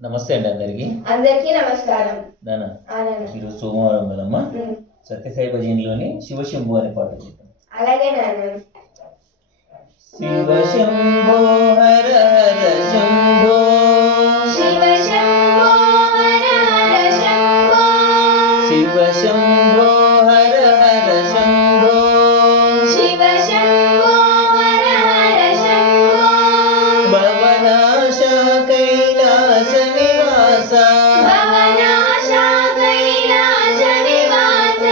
నమస్తే అండి అందరికి. అందరికీ నమస్కారం. నాన్న ఈరోజు సోమవారం కదమ్మా, సత్యసాయి భజనలోని శివశంభు అనే పాట చెప్తాం. అలాగే నాన్న. శివశంభో హర హర శంభో, శివశంభో హర హర శంభో, శివశంభో హర హర శంభో, శివశంభో హర హర శంభో, భవనాశ కైలాస నివాస, భవనాశ కైలాస నివాస,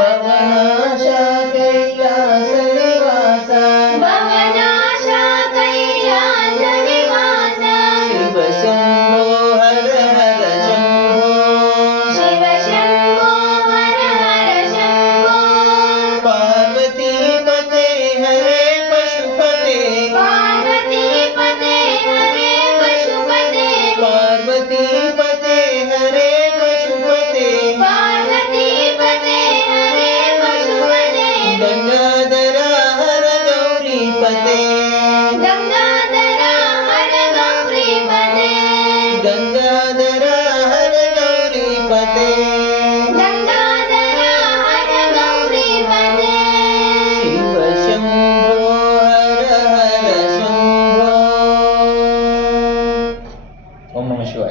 భవనాశ కైలాస నివాస, భవనాశ కైలాస నివాస, శివశంభో హర హర శంభో, శివశంభో హర హర శంభో, పార్వతీపతే హరే పశుపతే, పార్వతీపతే హరే పశుపతే, పార్వతీపతే హరే పశుపతే, పార్వతీపతే హరే పశుపతే, గంగాధర హర గౌరీపతే, గంగాధర హర గౌరీపతే, గంగాధర హర గౌరీపతే,